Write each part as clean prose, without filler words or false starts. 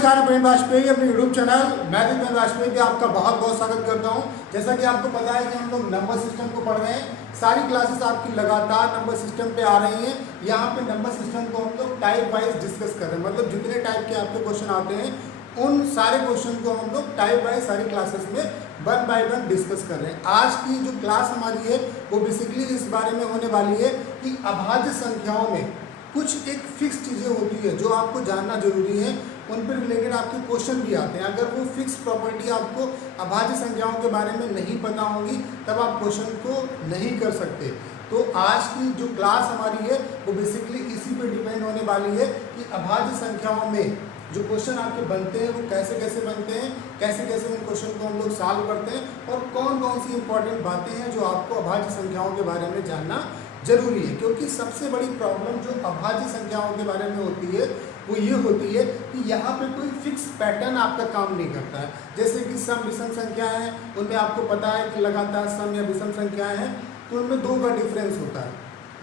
नमस्कार, प्रवीण वाजपेयी अपने YouTube channel मैं भी प्रवीण वाजपेयी पे आपका बहुत बहुत स्वागत करता हूं। जैसा कि आपको पता है कि हम लोग नंबर सिस्टम को पढ़ रहे हैं। सारी क्लासेस आपकी लगातार नंबर सिस्टम पे आ रही हैं। यहाँ पे नंबर सिस्टम को हम लोग टाइप वाइज डिस्कस कर रहे हैं, मतलब जितने टाइप के आपके क्वेश्चन आते हैं उन सारे क्वेश्चन को हम लोग टाइप वाइज सारी क्लासेस में वन बाय वन डिस्कस कर रहे हैं। आज की जो क्लास हमारी है वो बेसिकली इस बारे में होने वाली है कि अभाज्य संख्याओं में कुछ एक फिक्स चीज़ें होती है जो आपको जानना जरूरी है, उन पर रिलेटेड आपके क्वेश्चन भी आते हैं। अगर वो फिक्स प्रॉपर्टी आपको अभाज्य संख्याओं के बारे में नहीं पता होगी तब आप क्वेश्चन को नहीं कर सकते। तो आज की जो क्लास हमारी है वो बेसिकली इसी पे डिपेंड होने वाली है कि अभाज्य संख्याओं में जो क्वेश्चन आपके बनते हैं वो कैसे कैसे बनते हैं, कैसे कैसे उन क्वेश्चन को हम लोग सॉल्व करते हैं और कौन कौन सी इंपॉर्टेंट बातें हैं जो आपको अभाज्य संख्याओं के बारे में जानना जरूरी है। क्योंकि सबसे बड़ी प्रॉब्लम जो अभाज्य संख्याओं के बारे में होती है वो ये होती है कि यहाँ पे कोई फिक्स पैटर्न आपका काम नहीं करता है। जैसे कि सम विषम संख्याएं हैं, उनमें आपको पता है कि लगातार सम या विषम संख्याएं हैं तो उनमें दो का डिफरेंस होता है।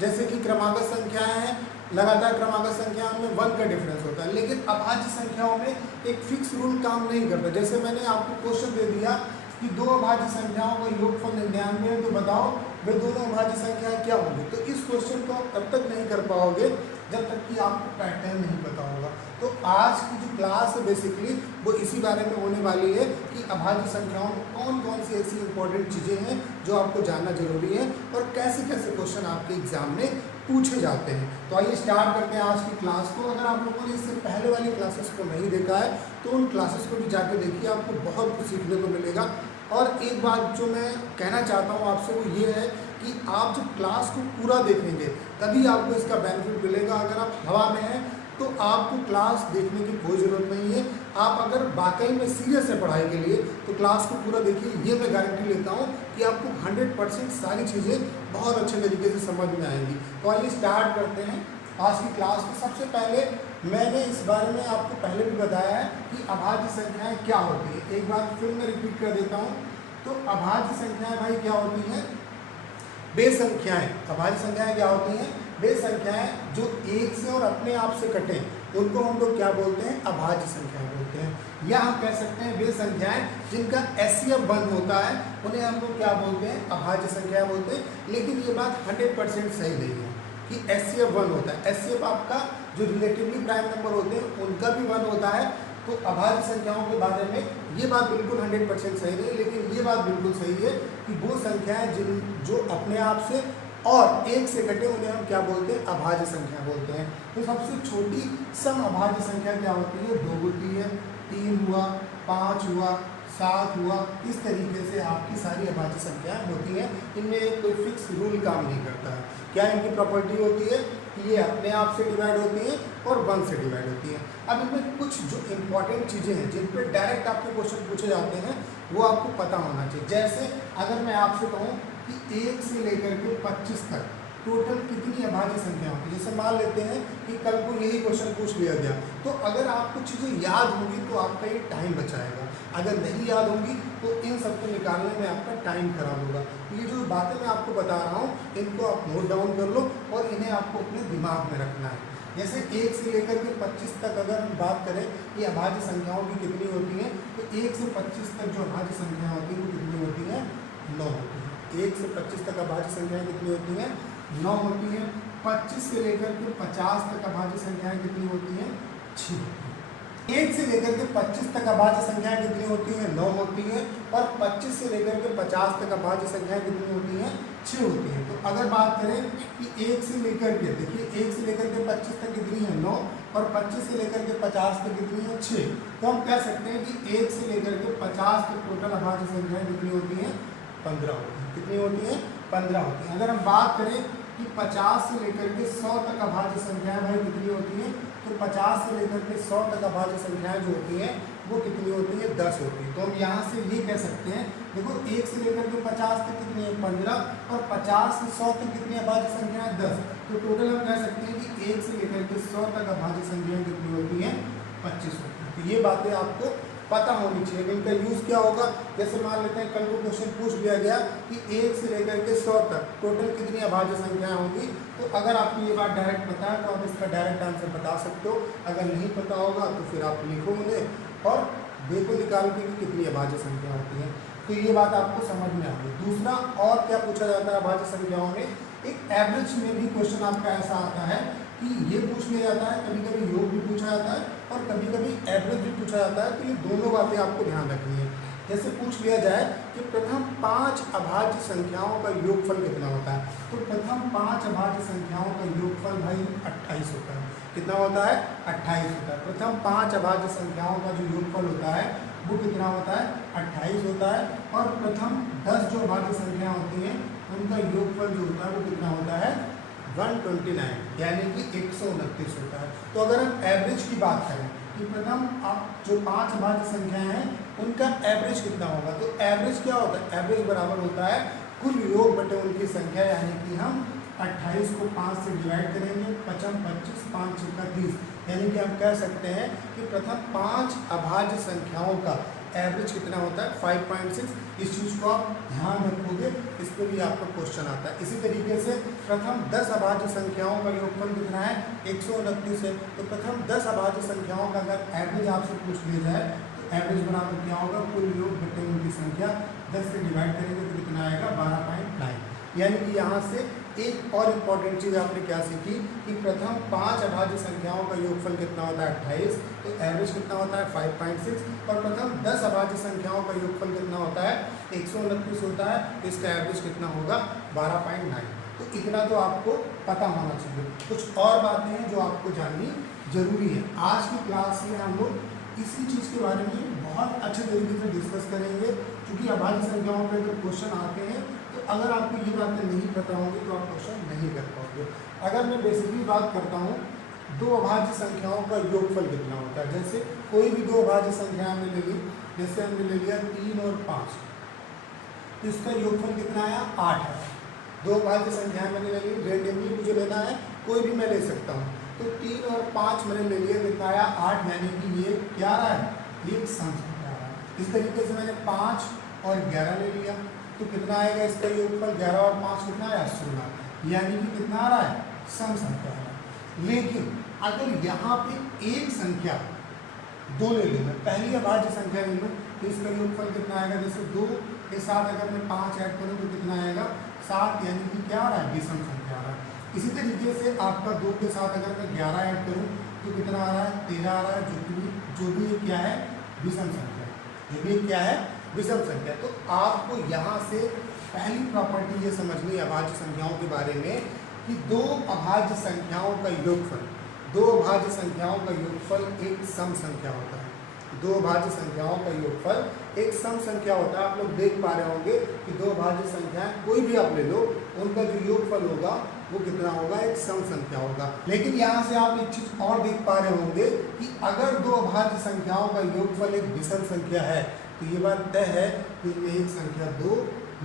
जैसे कि क्रमागत संख्याएं हैं, लगातार क्रमागत संख्याओं में 1 का डिफरेंस होता है। लेकिन अभाज्य संख्याओं में एक फिक्स रूल काम नहीं करता। जैसे मैंने आपको क्वेश्चन दे दिया कि दो अभाज्य संख्याओं का योगफल 99 है, तो बताओ वे दोनों अभाज्य संख्याएं क्या होंगी। तो इस क्वेश्चन को आप तब तक नहीं कर पाओगे जब तक कि आपको पैटर्न नहीं पता होगा। तो आज की जो क्लास है बेसिकली वो इसी बारे में होने वाली है कि अभाज्य संख्याओं में कौन कौन सी ऐसी इंपॉर्टेंट चीज़ें हैं जो आपको जानना जरूरी है और कैसे कैसे क्वेश्चन आपके एग्जाम में पूछे जाते हैं। तो आइए स्टार्ट करते हैं आज की क्लास को। अगर आप लोगों ने इससे पहले वाली क्लासेस को नहीं देखा है तो उन क्लासेस को भी जाके देखिए, आपको बहुत कुछ सीखने को मिलेगा। और एक बात जो मैं कहना चाहता हूँ आपसे वो ये है कि आप जब क्लास को पूरा देखेंगे तभी आपको इसका बेनिफिट मिलेगा। अगर आप हवा में हैं तो आपको क्लास देखने की कोई ज़रूरत नहीं है। आप अगर वाकई में सीरियस है पढ़ाई के लिए तो क्लास को पूरा देखिए। ये मैं गारंटी लेता हूँ कि आपको 100% सारी चीज़ें बहुत अच्छे तरीके से समझ में आएंगी। तो आइए स्टार्ट करते हैं आज की क्लास में। सबसे पहले मैंने इस बारे में आपको पहले भी बताया है कि अभाज्य संख्याएं क्या होती है। एक बार फिर मैं रिपीट कर देता हूँ। तो अभाज्य संख्याएं भाई क्या होती हैं? वे संख्याएं, अभाज्य संख्याएं क्या होती हैं? वे संख्याएं जो एक से और अपने आप से कटें उनको हम लोग क्या बोलते हैं? अभाज्य संख्याएं बोलते हैं। या हम कह सकते हैं वे संख्याएं जिनका एचसीएफ 1 होता है उन्हें हम लोग क्या बोलते हैं? अभाज्य संख्याएं बोलते हैं। लेकिन ये बात 100% सही नहीं है कि एचसीएफ 1 होता है। एचसीएफ आपका जो रिलेटिवली प्राइम नंबर होते हैं उनका भी 1 होता है। तो अभाज्य संख्याओं के बारे में ये बात बिल्कुल 100% सही नहीं, लेकिन ये बात बिल्कुल सही है कि वो संख्याएं जो अपने आप से और एक से घटे उन्हें हम क्या बोलते हैं? अभाज्य संख्या बोलते हैं। तो सबसे छोटी सम अभाज्य संख्या क्या होती है? 2 होती है, 3 हुआ, 5 हुआ, 7 हुआ। इस तरीके से आपकी सारी अभाज्य संख्याएं होती हैं। इनमें कोई फिक्स रूल काम नहीं करता है। क्या इनकी प्रॉपर्टी होती है कि ये अपने आप से डिवाइड होती हैं और 1 से डिवाइड होती हैं। अब इनमें कुछ जो इंपॉर्टेंट चीज़ें हैं जिन पर डायरेक्ट आपके क्वेश्चन पूछे जाते हैं वो आपको पता होना चाहिए। जैसे अगर मैं आपसे कहूँ कि 1 से लेकर के 25 तक टोटल कितनी अभाज्य संख्या होती है। जैसे मान लेते हैं कि कल को यही क्वेश्चन पूछ लिया गया, तो अगर आपको चीज़ें याद होंगी तो आपका ये टाइम बचाएगा। अगर नहीं याद होंगी तो इन सबको निकालने में आपका टाइम खराब होगा। ये जो बातें मैं आपको बता रहा हूँ इनको आप नोट डाउन कर लो और इन्हें आपको अपने दिमाग में रखना है। जैसे 1 से लेकर के 25 तक अगर हम बात करें कि अभाज्य संख्याओं की कितनी होती हैं, तो 1 से 25 तक जो अभाज्य संख्या होती है वो कितनी होती है? 9 होती है। 1 से 25 तक अभाज्य संख्याएं कितनी होती हैं? 9 होती हैं। 25 से लेकर के 50 तक अभाज्य संख्याएं कितनी होती हैं? 6 होती हैं। 1 से लेकर के 25 तक अभाज्य संख्याएं कितनी होती हैं? 9 होती हैं। और 25 से लेकर के 50 तक अभाज्य संख्याएं कितनी होती हैं? 6 होती हैं। तो अगर बात करें कि 1 से लेकर के, देखिए 1 से लेकर के 25 तक कितनी है? 9 और 25 से लेकर के 50 तक कितनी है? 6। तो हम कह सकते हैं कि 1 से लेकर के 50 तक टोटल अभाज्य संख्याएं कितनी होती हैं? 15 होती हैं। कितनी होती हैं? 15 होती हैं। अगर हम बात करें कि 50 से लेकर के 100 तक अभाज्य संख्याएं भाई कितनी होती हैं, तो 50 से लेकर के 100 तक अभाज्य संख्याएं जो होती हैं वो कितनी होती है? 10 होती है। तो हम यहाँ से ये कह सकते हैं, देखो 1 से लेकर के 50 तक कितनी है? 15 और 50 से 100 तक कितनी अभाज्य संख्याएं? 10। तो टोटल हम कह सकते हैं कि 1 से लेकर के 100 तक अभाज्य संख्याएं कितनी होती हैं? 25 होती हैं। तो ये बातें आपको पता होनी चाहिए। इनका यूज़ क्या होगा, जैसे मान लेते हैं कल को क्वेश्चन पूछ लिया गया कि 1 से लेकर के 100 तक टोटल कितनी अभाज्य संख्याएं होंगी, तो अगर आपको ये बात डायरेक्ट पता है तो आप इसका डायरेक्ट आंसर बता सकते हो। अगर नहीं पता होगा तो फिर आप लिखो उन्हें और देखो निकाल के कि कितनी अभाज्य संख्या होती है। तो ये बात आपको समझ में आ गई। दूसरा और क्या पूछा जाता है अभाज्य संख्याओं में, एक एवरेज में भी क्वेश्चन आपका ऐसा आता है कि ये पूछ लिया जाता है, कभी कभी योग भी पूछा जाता है और कभी कभी एवरेज भी पूछा जाता है। तो ये दोनों बातें आपको ध्यान रखनी है। जैसे पूछ लिया जाए कि प्रथम 5 अभाज्य संख्याओं का योगफल कितना होता है, तो प्रथम 5 अभाज्य संख्याओं का योगफल भाई 28 होता है। कितना होता है, 28 होता है। प्रथम 5 अभाज्य संख्याओं का जो योगफल होता है वो कितना होता है, 28 होता है। और प्रथम 10 जो अभाज्य संख्या होती हैं उनका योगफल जो होता है वो कितना होता है, 129 यानी कि 129 होता है। तो अगर हम एवरेज की बात करें कि प्रथम आप जो 5 अभाज्य संख्याएं हैं उनका एवरेज कितना होगा, तो एवरेज क्या होता है, एवरेज बराबर होता है कुल योग बटे उनकी संख्या। यानी कि हम 28 को 5 से डिवाइड करेंगे, 5 25 5 6 30, यानी कि हम कह सकते हैं कि प्रथम 5 अभाज्य संख्याओं का एवरेज कितना होता है, 5.6। इस चीज़ को आप ध्यान रखोगे, इस पर भी आपका क्वेश्चन आता है। इसी तरीके से प्रथम 10 अभाज्य संख्याओं का योगफल कितना है, 129 है। तो प्रथम 10 अभाज्य संख्याओं का अगर एवरेज आपसे पूछ लिया जाए तो एवरेज बराबर क्या होगा, कुल योग बटे उनकी संख्या। 10 से डिवाइड करेंगे तो कितना आएगा, 12.9। यानी कि यहाँ से एक और इम्पॉर्टेंट चीज़ आपने क्या सीखी कि प्रथम 5 अभाज्य संख्याओं का योगफल कितना होता है, 28, तो एवरेज कितना होता है 5.6। और प्रथम 10 अभाज्य संख्याओं का योगफल कितना होता है, 129 होता है, तो इसका एवरेज कितना होगा, 12.9। तो इतना तो आपको पता होना चाहिए। कुछ और बातें हैं जो आपको जाननी जरूरी है। आज की क्लास में हम लोग इसी चीज़ के बारे में बहुत अच्छे तरीके से डिस्कस करेंगे, क्योंकि अभाज्य संख्याओं पर अगर क्वेश्चन आते हैं तो अगर आपको ये बातें नहीं पता होंगी तो आप क्वेश्चन नहीं कर पाओगे। अगर मैं बेसिकली बात करता हूँ 2 अभाज्य संख्याओं का योगफल कितना होता है, जैसे कोई भी 2 अभाज्य संख्या हमने ले ली, जैसे हमने ले लिया 3 और 5, तो इसका योगफल कितना आया, 8 है। 2 अभाज्य संख्याएं मैंने ले ली, रेंडमली मुझे लेना है, कोई भी मैं ले सकता हूँ। तो 3 और 5 मैंने ले लिया, कितना आया 8, यानी कि ये क्या आ रहा है, ये सम संख्या आ रहा है। इस तरीके से मैंने 5 और 11 ले लिया, तो कितना आएगा इसका योगफल, 11 और 5 कितना आया, 16, यानी कि कितना आ रहा है, सम संख्या आ रहा है। लेकिन अगर यहाँ पे एक संख्या 2 ले लेना, पहली अभाज्य संख्या ले लो, तो इसका योगफल कितना आएगा, जैसे 2 के साथ अगर मैं 5 ऐड करूँ तो कितना आएगा, 7, यानी कि क्या आ रहा है, विषम संख्या आ रहा है। इसी तरीके से आपका 2 के साथ अगर मैं 11 ऐड करूँ तो कितना आ रहा है, 13 आ रहा है, जो भी क्या है, विषम संख्या, जो भी क्या है, विषम संख्या। तो आपको यहाँ से पहली प्रॉपर्टी ये समझनी है अभाज्य संख्याओं के बारे में कि 2 अभाज्य संख्याओं का योगफल, 2 अभाज्य संख्याओं का योगफल एक सम संख्या होता है। 2 अभाज्य संख्याओं का योगफल एक सम संख्या होता है। आप लोग देख पा रहे होंगे कि 2 अभाज्य संख्याएं कोई भी आप ले लो, उनका जो योगफल होगा वो कितना होगा, एक सम संख्या होगा। लेकिन यहाँ से आप एक चीज और देख पा रहे होंगे कि अगर 2 अभाज्य संख्याओं का योगफल एक विषम संख्या है तो ये बात तय है कि इनमें एक संख्या 2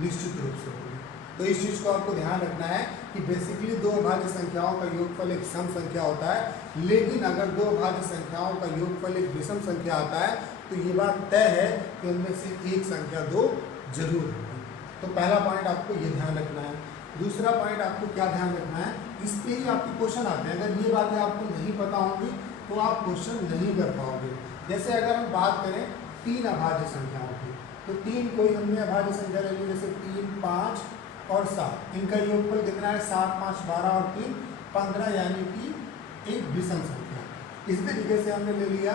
निश्चित रूप से होगी। तो इस चीज़ को आपको ध्यान रखना है कि बेसिकली 2 अभाज्य संख्याओं का योगफल एक सम संख्या होता है, लेकिन अगर 2 अभाज्य संख्याओं का योगफल एक विषम संख्या आता है तो ये बात तय है कि उनमें से एक संख्या 2 जरूर होगी। तो पहला पॉइंट आपको ये ध्यान रखना है। दूसरा पॉइंट आपको क्या ध्यान रखना है, इस पर ही आपके क्वेश्चन आते हैं। अगर ये बातें आपको नहीं पता होंगी तो आप क्वेश्चन नहीं कर पाओगे। जैसे अगर हम बात करें 3 अभाज्य संख्याओं की, तो 3 कोई हमने अभाज्य संख्या ले ली, जैसे 3, 5 और 7, इनका योगफल कितना है, 7, 5, 12 और 3 15, यानी कि एक विषम संख्या। इस तरीके से हमने ले लिया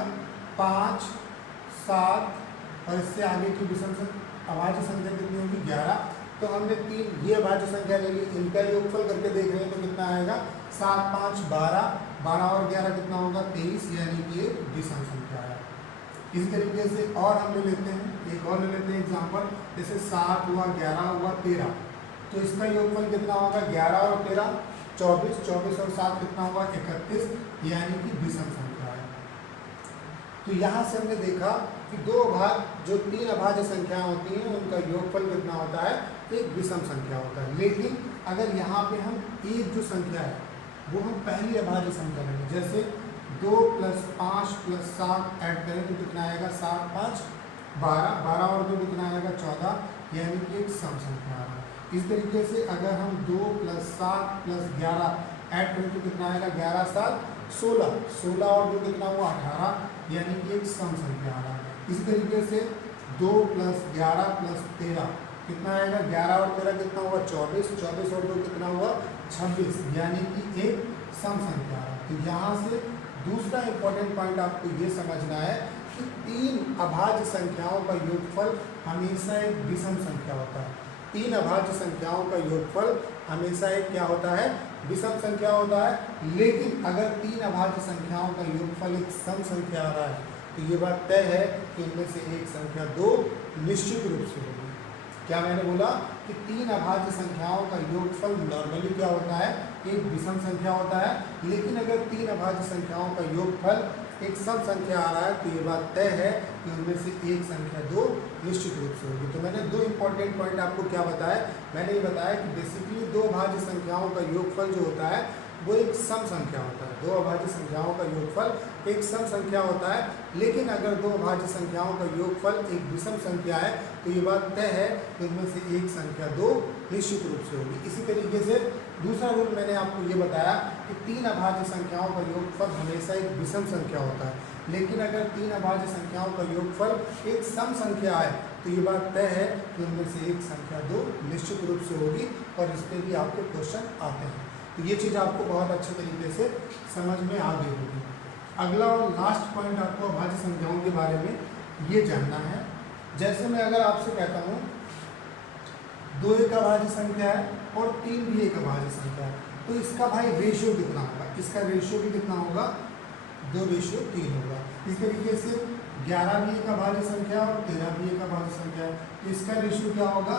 5, 7 और इससे आगे की विषम अभाज्य संख्या कितनी होगी, 11। तो हमने 3 ये अभाज्य संख्या ले ली, इनका योगफल करके देख रहे हैं तो कितना आएगा, 7, 5, 12, 12 और 11 कितना होगा, 23, यानी कि एक विषम संख्या है। इसी तरीके से और हम ले लेते हैं, एक और ले लेते हैं एग्जाम्पल, जैसे 7 हुआ, 11 हुआ, 13, तो इसका योगफल कितना होगा, 11 और 13 24, 24 और 7 कितना होगा, 31, यानी कि विषम संख्या है। तो यहाँ से हमने देखा कि 2 जो 3 अभाज्य संख्याएं होती हैं उनका योगफल कितना होता है, एक विषम संख्या होता है। लेकिन अगर यहाँ पे हम एक जो संख्या है वो हम पहली अभाज्य संख्या लेंगे, जैसे 2 + 5 + 7 ऐड करें तो कितना आएगा, 7 × 5 12, 12 और 2 कितना आएगा, 14, यानी कि एक सम संख्या आ रहा है। इस तरीके से अगर हम 2 + 7 + 11 ऐड करें तो कितना आएगा, 11 × 7 16, 16 और 2 कितना हुआ, 18, यानी कि एक सम संख्या आ रहा है। इसी तरीके से 2 + 11 + 13 कितना आएगा, 11 और 13 कितना हुआ, 24, 24 और 2 कितना हुआ, 26, यानी कि एक सम संख्या आ रहा है। तो यहाँ से दूसरा इंपॉर्टेंट पॉइंट आपको ये समझना है कि तीन अभाज्य संख्याओं का योगफल हमेशा एक विषम संख्या होता है। तीन अभाज्य संख्याओं का योगफल हमेशा एक क्या होता है, विषम संख्या होता है। लेकिन अगर तीन अभाज्य संख्याओं का योगफल एक सम संख्या आ रहा है तो ये बात तय है कि इनमें से एक संख्या 2 निश्चित रूप से होगी। क्या मैंने बोला कि तीन अभाज्य संख्याओं का योगफल नॉर्मली क्या होता है, एक विषम संख्या होता है। लेकिन अगर तीन अभाज्य संख्याओं का योगफल एक सम संख्या आ रहा है तो ये बात तय है कि उनमें से एक संख्या 2 निश्चित रूप से होगी। तो मैंने दो इंपॉर्टेंट पॉइंट आपको क्या बताया, मैंने ये बताया कि बेसिकली दो अभाज्य संख्याओं का योगफल जो होता है वो एक सम संख्या होता है। दो अभाज्य संख्याओं का योगफल एक सम संख्या होता है। लेकिन अगर दो अभाज्य संख्याओं का योगफल एक विषम संख्या है तो ये बात तय है कि इनमें से एक संख्या 2 निश्चित रूप से होगी। इसी तरीके से दूसरा रूल मैंने आपको ये बताया कि तीन अभाज्य संख्याओं का योगफल हमेशा एक विषम संख्या होता है। लेकिन अगर तीन अभाज्य संख्याओं का योगफल एक सम संख्या है तो ये बात तय है कि उनमें से एक संख्या 2 निश्चित रूप से होगी और इस पर भी आपको क्वेश्चन आते हैं। तो ये चीज़ आपको बहुत अच्छे तरीके से समझ में आ गई होगी। अगला और लास्ट पॉइंट आपको अभाज्य संख्याओं के बारे में ये जानना है। जैसे मैं अगर आपसे कहता हूँ 2 एक अभाज्य संख्या है और 3 भी एक अभाज्य संख्या है तो इसका भाई रेशियो कितना होगा, इसका रेशियो भी कितना होगा, 2:3 होगा। इस तरीके से 11 भी एक अभाज्य संख्या और 13 भी एक अभाज्य संख्या है तो इसका रेशियो क्या होगा,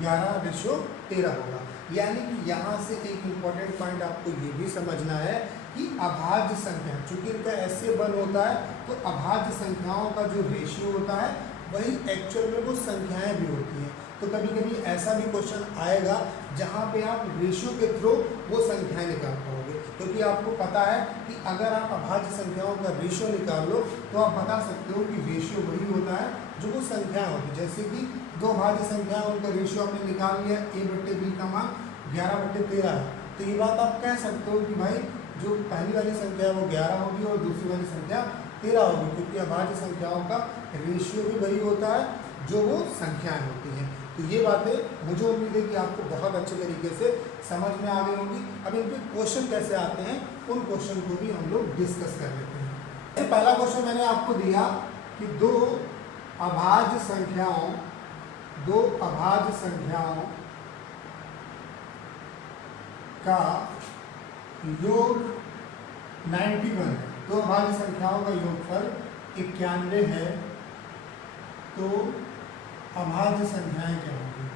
11:13 होगा। यानी कि यहाँ से एक इम्पॉर्टेंट पॉइंट आपको ये भी समझना है कि अभाज्य संख्या, चूंकि इनका ऐसे बन होता है तो अभाज्य संख्याओं का जो रेशियो होता है वही एक्चुअल में वो संख्याएं भी होती हैं। तो कभी कभी ऐसा भी क्वेश्चन आएगा जहाँ पे आप रेशियो के थ्रू वो संख्याएं निकाल पाओगे, क्योंकि आपको पता है कि अगर आप अभाज्य संख्याओं का रेशियो निकाल लो तो आप बता सकते हो कि रेशियो वही होता है जो वो संख्या होती है। जैसे कि दो अभाज्य संख्या उनका रेशियो आपने निकाल लिया, a/b का मान 11/13 है तो ये बात आप कह सकते हो कि भाई जो पहली वाली संख्या है वो 11 होगी और दूसरी वाली संख्या 13 होगी, क्योंकि अभाज्य संख्याओं का रेशियो भी वही होता है जो वो संख्याएं होती हैं। तो ये बातें मुझे उम्मीद है कि आपको बहुत अच्छे तरीके से समझ में आ गई होंगी। अब इन पे क्वेश्चन कैसे आते हैं उन क्वेश्चन को भी हम लोग डिस्कस कर लेते हैं। पहला क्वेश्चन मैंने आपको दिया कि दो अभाज्य संख्याओं का योग 91 है। दो अभाज्य संख्याओं का योगफल 91 है तो अभाज्य संख्याएं क्या होगी,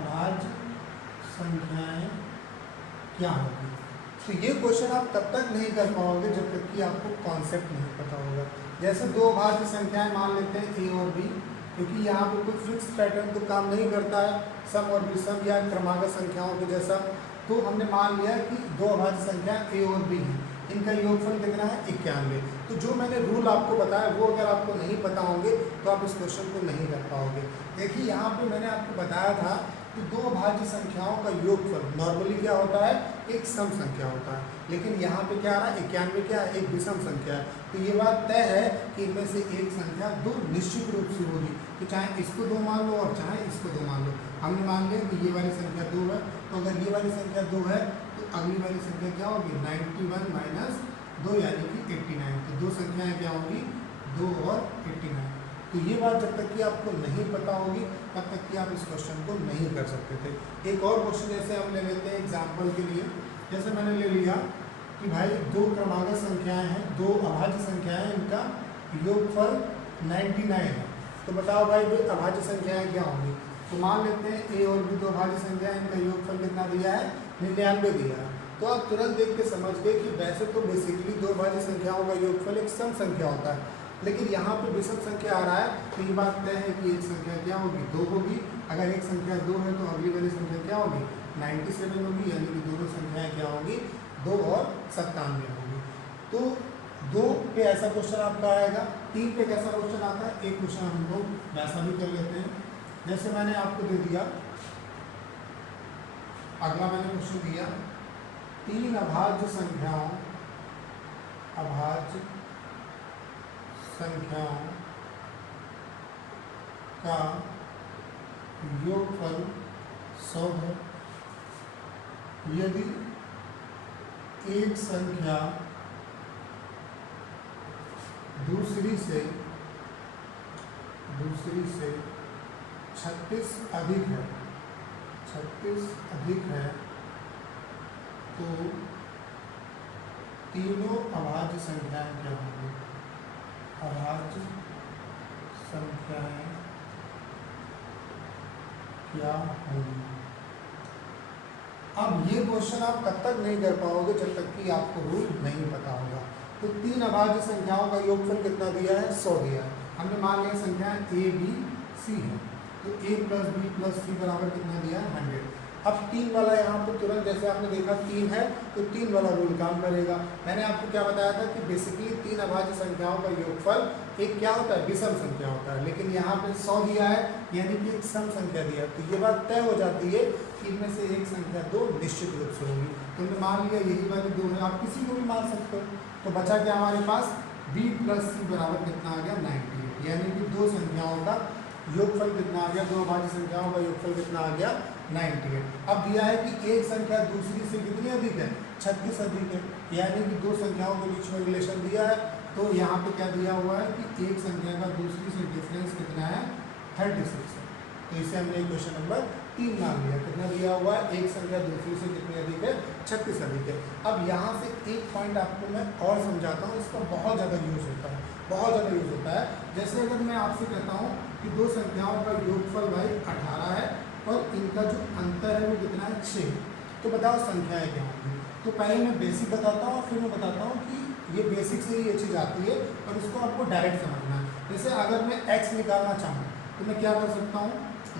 अभाज्य संख्याएं क्या होगी। तो ये क्वेश्चन आप तब तक नहीं कर पाओगे जब तक कि आपको कॉन्सेप्ट नहीं पता होगा। जैसे दो अभाज्य संख्याएं मान लेते हैं a और b, क्योंकि यहाँ पे कोई फिक्स पैटर्न तो काम नहीं करता है सम और विषम या क्रमागत संख्याओं के जैसा। तो हमने मान लिया कि दो अभाज्य संख्या a और b हैं, इनका योगफल कितना है 91। तो जो मैंने रूल आपको बताया वो अगर आपको नहीं पता होंगे तो आप इस क्वेश्चन को नहीं कर पाओगे। देखिए यहाँ पे मैंने आपको बताया था कि दो अभाज्य संख्याओं का योगफल नॉर्मली क्या होता है, एक सम संख्या होता है। लेकिन यहाँ पे क्या आ रहा है, 91 क्या है, एक विषम संख्या है। तो ये बात तय है कि इनमें से एक संख्या 2 निश्चित रूप से होगी। तो चाहे इसको 2 मान लो और चाहे इसको 2 मान लो। हमने मान लिया कि ये वाली संख्या 2 है, तो अगर ये वाली संख्या 2 है तो अगली वाली संख्या क्या होगी, 91 - 2 यानी कि 89। तो दो संख्याएँ क्या होंगी, 2 और 89। तो ये बात जब तक कि आपको नहीं पता होगी तब तक कि आप इस क्वेश्चन को नहीं कर सकते थे। एक और क्वेश्चन जैसे हम ले लेते हैं एग्जाम्पल के लिए। जैसे मैंने ले लिया कि भाई दो क्रमागत संख्याएं हैं, दो अभाज्य संख्याएं, इनका योगफल 99 है। तो बताओ भाई वो अभाज्य संख्याएं क्या होंगी। तो मान लेते हैं a और b दो अभाज्य संख्याएं, इनका योगफल कितना दिया है, 99 दिया है। तो आप तुरंत देख के समझ गए कि वैसे तो बेसिकली दो अभाज्य संख्याओं का योगफल एक सम संख्या होता है, लेकिन यहाँ पे विषम संख्या आ रहा है तो ये बात तय है कि एक संख्या क्या होगी, 2 होगी। अगर एक संख्या 2 है तो अगली वाली संख्या क्या होगी, 97 होगी। यानी कि दोनों संख्याएं क्या होंगी, 2 और 97 होगी। तो 2 पे ऐसा क्वेश्चन आपका आएगा, 3 पे कैसा क्वेश्चन आता है, एक क्वेश्चन हम लोग वैसा भी कर लेते हैं। जैसे मैंने आपको दे दिया, अगला मैंने क्वेश्चन दिया 3 अभाज्य संख्याओं का योगफल 100 है। यदि एक संख्या दूसरी से 36 अधिक है तो तीनों अभाज्य संख्याएं क्या होंगी? अभाज्य संख्याएं क्या होंगी? अब ये क्वेश्चन आप तब तक नहीं कर पाओगे जब तक कि आपको रूल नहीं पता होगा। तो 3 अभाज्य संख्याओं का योगफल कितना दिया है? 100 दिया है। हमने मान लिया संख्याएं a b c है, तो a plus b plus c बराबर कितना दिया है? 100। अब 3 वाला यहाँ पे तुरंत जैसे आपने देखा 3 है तो 3 वाला रूल काम करेगा। मैंने आपको क्या बताया था कि बेसिकली 3 अभाज्य संख्याओं का योगफल एक क्या होता है? विषम संख्या होता है। लेकिन यहाँ पे 100 दिया है यानी कि एक सम संख्या दिया है, तो ये बात तय हो जाती है कि इनमें से एक संख्या 2 निश्चित रूप से होगी। तो हमने मान लिया यही वाली 2 है, आप किसी को भी मान सकते हो। तो बचा क्या हमारे पास? b प्लस c बराबर कितना आ गया? 98, यानी कि 2 संख्याओं का योगफल कितना आ गया? 2 अभाज्य संख्याओं का योगफल कितना आ गया? 98। अब दिया है कि एक संख्या दूसरी से कितनी अधिक है? 36 अधिक है, यानी कि 2 संख्याओं के बीच में रिलेशन दिया है। तो यहाँ पे क्या दिया हुआ है कि एक संख्या का दूसरी से डिफरेंस कितना है? 36 है। तो इसे हमने क्वेश्चन नंबर 3 मान लिया। कितना दिया हुआ है? एक संख्या दूसरी से कितनी अधिक है? 36 अधिक है। अब यहाँ से एक पॉइंट आपको मैं और समझाता हूँ, इसका बहुत ज़्यादा यूज होता है, जैसे अगर मैं आपसे कहता हूँ कि 2 संख्याओं का योगफल भाई 18 है और इनका जो अंतर है वो कितना है? 6। तो बताओ संख्याएं क्या होंगी? तो पहले मैं बेसिक बताता हूँ और फिर मैं बताता हूँ कि ये बेसिक से ही ये चीज़ आती है और इसको आपको डायरेक्ट समझना है। जैसे अगर मैं x निकालना चाहूँ तो मैं क्या कर सकता हूँ?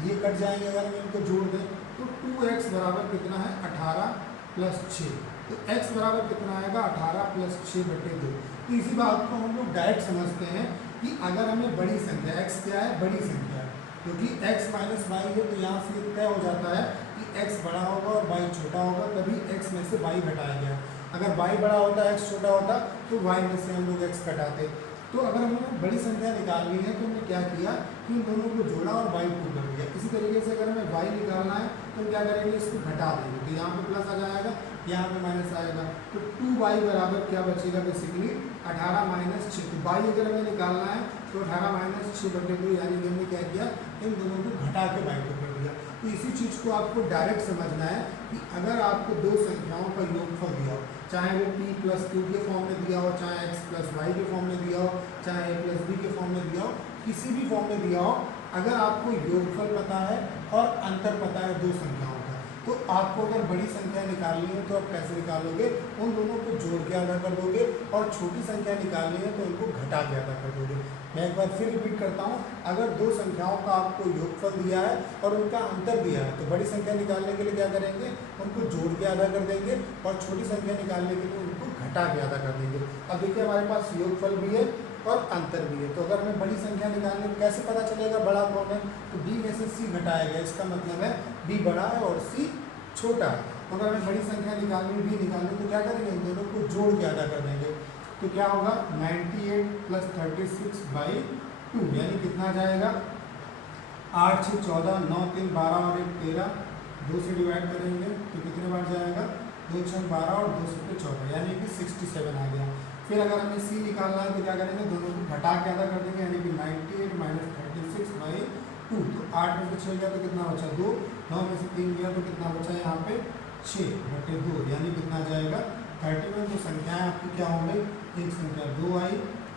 ये कट जाएंगे, अगर मैं इनको जोड़ दें तो 2x बराबर कितना है? 18 प्लस 6। तो x बराबर कितना आएगा? 18 प्लस 6/2। तो इसी बात को हम लोग डायरेक्ट समझते हैं कि अगर हमें बड़ी संख्या x क्या है? बड़ी संख्या है, क्योंकि x माइनस वाई है तो यहाँ से तय हो जाता है कि x बड़ा होगा और y छोटा होगा, तभी x में से y घटाया गया। अगर y बड़ा होता x छोटा होता तो y में से हम लोग x घटाते। तो अगर हमें बड़ी संख्या निकालनी है तो हमने क्या किया कि इन दोनों को जोड़ा और y2 कर दिया। इसी तरीके से अगर हमें y निकालना है तो क्या करेंगे? इसको घटा देंगे, तो यहाँ पे प्लस आ जाएगा, यहाँ पे माइनस आएगा। तो 2y बराबर क्या बचेगा? Basically 18 minus 6। तो y अगर हमें निकालना है तो 18 माइनस 6/2, यानी कि हमने क्या किया? इन दोनों को घटा के y2 कर दिया। तो इसी चीज़ को आपको डायरेक्ट समझना है कि अगर आपको 2 संख्याओं का योगफल दिया हो, चाहे वो p प्लस q के फॉर्म में दिया हो, चाहे x प्लस y के फॉर्म में दिया हो, चाहे a प्लस b के फॉर्म में दिया हो, किसी भी फॉर्म में दिया हो, अगर आपको योगफल पता है और अंतर पता है 2 संख्याओं का, तो आपको अगर बड़ी संख्या निकालनी है तो आप कैसे निकालोगे? उन दोनों को जोड़ के आधा कर दोगे, और छोटी संख्या निकालनी है तो उनको घटा के आधा कर दोगे। मैं एक बार फिर रिपीट करता हूँ, अगर 2 संख्याओं का आपको योगफल दिया है और उनका अंतर दिया है तो बड़ी संख्या निकालने के लिए क्या करेंगे? उनको जोड़ के आधा कर देंगे, और छोटी संख्या निकालने के लिए उनको घटा के आधा कर देंगे। अब देखिए हमारे पास योगफल भी है और अंतर भी है, तो अगर हमें बड़ी संख्या निकालने में कैसे पता चलेगा बड़ा कौन है? तो b में से c घटाया गया, इसका मतलब है b बड़ा है और c छोटा है। अगर हमें बड़ी संख्या निकालनी, b निकालनी, तो क्या करेंगे? इन दोनों को जोड़ के आधा कर देंगे। तो क्या होगा? 98 प्लस 36/2, यानी कितना आ जाएगा? 8 6 14, 9 3 12 और 1 13, 2 से डिवाइड करेंगे तो कितने बार जाएगा? 2 6 12 और 2 से 14, यानी कि 67 आ गया। फिर अगर हमें c निकालना है तो क्या करेंगे? दोनों को घटा के आधा कर देंगे, यानी कि 98 माइनस 36/2। तो 8 में से 6 गया तो कितना बचा? 2। 9 में से 3 गया तो कितना बचा? यहाँ पे 6/2, यानी कितना जाएगा? 31। तो संख्याएं आपकी क्या हो गई? एक संख्या 2 आई,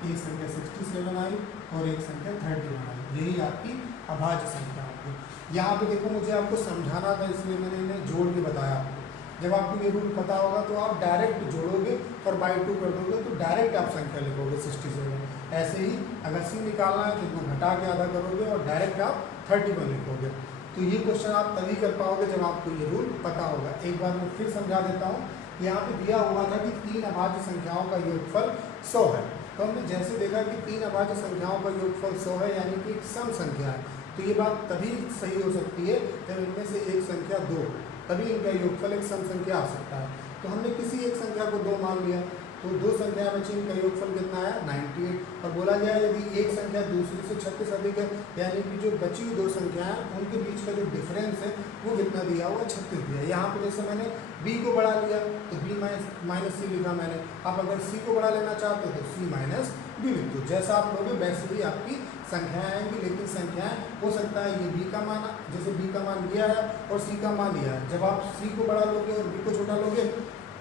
एक संख्या 67 आई और एक संख्या 31 आई। यही आपकी अभाज्य संख्या होगी। यहाँ पे देखो, मुझे आपको समझाना था इसलिए मैंने इन्हें जोड़ के बताया आपको। जब आपको ये रूल पता होगा तो आप डायरेक्ट जोड़ोगे और by2 कर दोगे तो डायरेक्ट आप संख्या लिखोगे 67। ऐसे ही अगर c निकालना है तो इसको घटा के आधा करोगे और डायरेक्ट आप 31 लिखोगे। तो ये क्वेश्चन आप तभी कर पाओगे जब आपको ये रूल पता होगा। एक बार मैं फिर समझा देता हूँ यहाँ पे दिया हुआ था कि 3 अभाज्य संख्याओं का योगफल 100 है। तो हमने जैसे देखा कि 3 अभाज्य संख्याओं का योगफल 100 है, यानी कि एक सम संख्या है, तो ये बात तभी सही हो सकती है जब इनमें से एक संख्या 2, तभी इनका योगफल एक सम संख्या आ सकता है। तो हमने किसी एक संख्या को 2 मान लिया, तो 2 संख्या बची, इनका योगफल कितना आया 98। और बोला गया यदि एक संख्या दूसरी से 36 अधिक है, यानी कि जो बची हुई 2 संख्या है उनके बीच का जो डिफरेंस है वो कितना दिया हुआ 36 दिया। यहाँ पे जैसे मैंने b को बढ़ा लिया तो b माइनस सी लिखा मैंने। आप अगर c को बढ़ा लेना चाहते हो तो c माइनस b लिख दो। जैसा आप लोगे वैसे ही आपकी संख्याएं आएंगी, लेकिन संख्याएं हो सकता है ये b का मान, जैसे b का मान लिया है और c का मान लिया है, जब आप c को बढ़ा लोगे और b को छोटा लोगे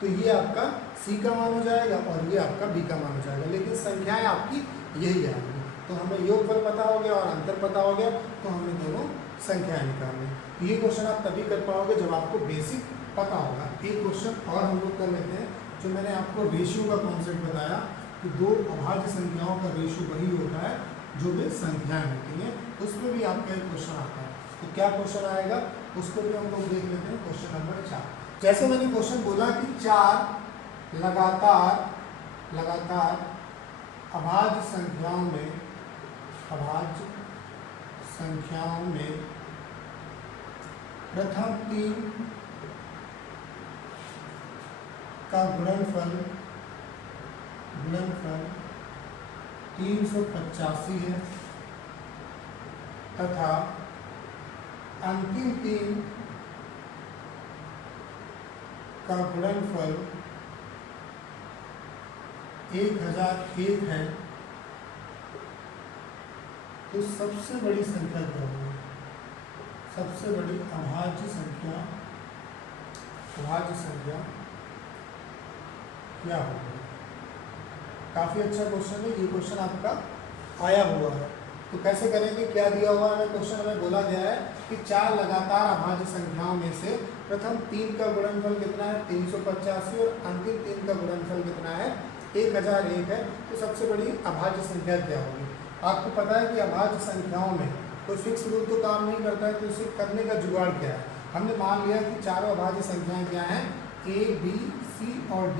तो ये आपका c का मान हो जाएगा और ये आपका b का मान हो जाएगा, लेकिन संख्याएं आपकी यही आएंगी। तो हमें योगफल पता हो गया और अंतर पता हो गया, तो हमने दोनों संख्याएं निकालनी। ये क्वेश्चन आप तभी कर पाओगे जब आपको बेसिक पता होगा। एक क्वेश्चन और हम लोग कर लेते हैं, जो मैंने आपको रेशियो का कॉन्सेप्ट बताया कि 2 अभाज्य संख्याओं का रेशियो वही होता है जो वे संख्याएं होती हैं, उसमें भी आपका एक क्वेश्चन आता है। तो क्या क्वेश्चन आएगा उसको भी हम लोग देख लेते हैं। क्वेश्चन नंबर 4, जैसे मैंने क्वेश्चन बोला कि 4 लगातार अभाज्य संख्याओं में प्रथम 3 का गुणनफल 385 है तथा अंतिम 3 का गुणनफल 1001 है, तो सबसे बड़ी संख्या क्या होगी? सबसे बड़ी अभाज्य संख्या क्या होगी? काफ़ी अच्छा क्वेश्चन है, ये क्वेश्चन आपका आया हुआ है। तो कैसे करेंगे, क्या दिया हुआ है क्वेश्चन में? बोला गया है कि 4 लगातार अभाज्य संख्याओं में से प्रथम 3 का गुणनफल कितना है 385 और अंतिम 3 का गुणनफल कितना है 1001 है, तो सबसे बड़ी अभाज्य संख्या क्या होगी? आपको पता है कि अभाज्य संख्याओं में कोई फिक्स रूल तो काम नहीं करता है, तो इसे करने का जुगाड़ क्या है? हमने मान लिया कि चारों अभाज्य संख्याएं क्या हैं, a, b, c और d।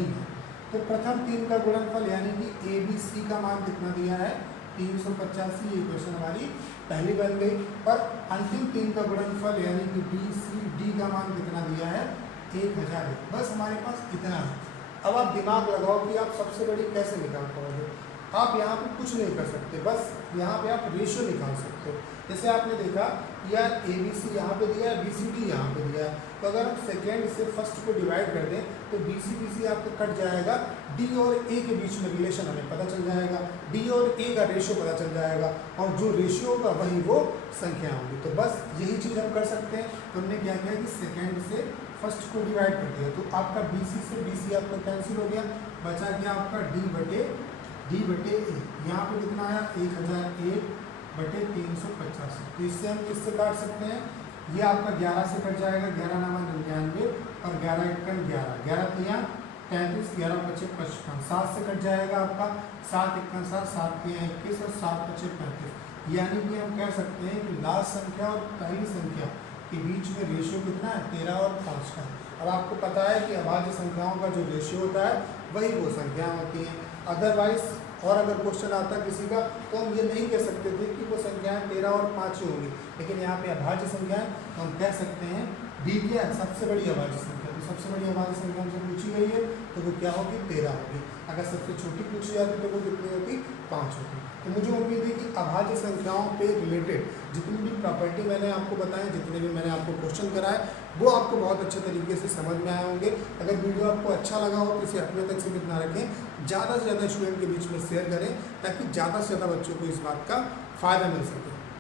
तो प्रथम 3 का गुणनफल यानी कि a, b, c का मान कितना दिया है 385, ये क्वेश्चन हमारी पहली बन गई। पर अंतिम 3 का गुणनफल यानी कि b, c, d का मान कितना दिया है 1001। बस हमारे पास इतना है। अब आप दिमाग लगाओ कि आप सबसे बड़ी कैसे निकाल पाओगे। आप यहाँ पे कुछ नहीं कर सकते, बस यहाँ पे आप रेशियो निकाल सकते हो। जैसे आपने देखा यार ए बी सी यहाँ पे दिया है, बी सी डी यहाँ पे दिया है, तो अगर हम सेकेंड से फर्स्ट को डिवाइड कर दें तो बी सी आपको कट जाएगा, डी और ए के बीच में रिलेशन हमें पता चल जाएगा, डी और ए का रेशियो पता चल जाएगा, और जो रेशियो होगा वही वो संख्या होगी। तो बस यही चीज़ हम कर सकते हैं। तो हमने क्या किया कि सेकेंड से फर्स्ट को डिवाइड कर दिया, तो आपका बी सी से बी सी आपका कैंसिल हो गया, बचा गया आपका डी बटे ए। यहाँ पे कितना आया 1001/385। तो इससे हम किससे काट सकते हैं, ये आपका 11 से कट जाएगा, 11 9 99 और 11 1 11, 11 3 33, 11 5 55, 7 से कट जाएगा आपका 7 1 7, 7 3 21 और 7 5 35। यानी कि हम कह सकते हैं कि लास्ट संख्या और पहली संख्या के बीच में रेशियो कितना है 13 और 5 का। अब आपको पता है कि अभाज्य संख्याओं का जो रेशियो होता है वही वो संख्या होती है। अदरवाइज और अगर क्वेश्चन आता किसी का तो हम ये नहीं कह सकते थे कि वो संख्याएं 13 और 5 ही होंगी, लेकिन यहाँ पे अभाज्य संख्याएं तो हम कह सकते हैं डी क्या है सबसे बड़ी अभाज्य संख्या। तो सबसे बड़ी अभाज्य संख्या हमसे पूछी गई है तो वो क्या होगी 13 होगी। अगर सबसे छोटी पूछी जाती तो वो कितनी होती 5 होती। तो मुझे उम्मीद है कि अभाज्य संख्याओं पे रिलेटेड जितनी भी प्रॉपर्टी मैंने आपको बताई, जितने भी मैंने आपको क्वेश्चन कराए, वो आपको बहुत अच्छे तरीके से समझ में आए होंगे। अगर वीडियो आपको अच्छा लगा हो तो इसे अपने तक सीमित ना रखें, ज़्यादा से ज़्यादा स्टूडेंट के बीच में शेयर करें ताकि ज़्यादा से ज़्यादा बच्चों को इस बात का फ़ायदा मिल सके।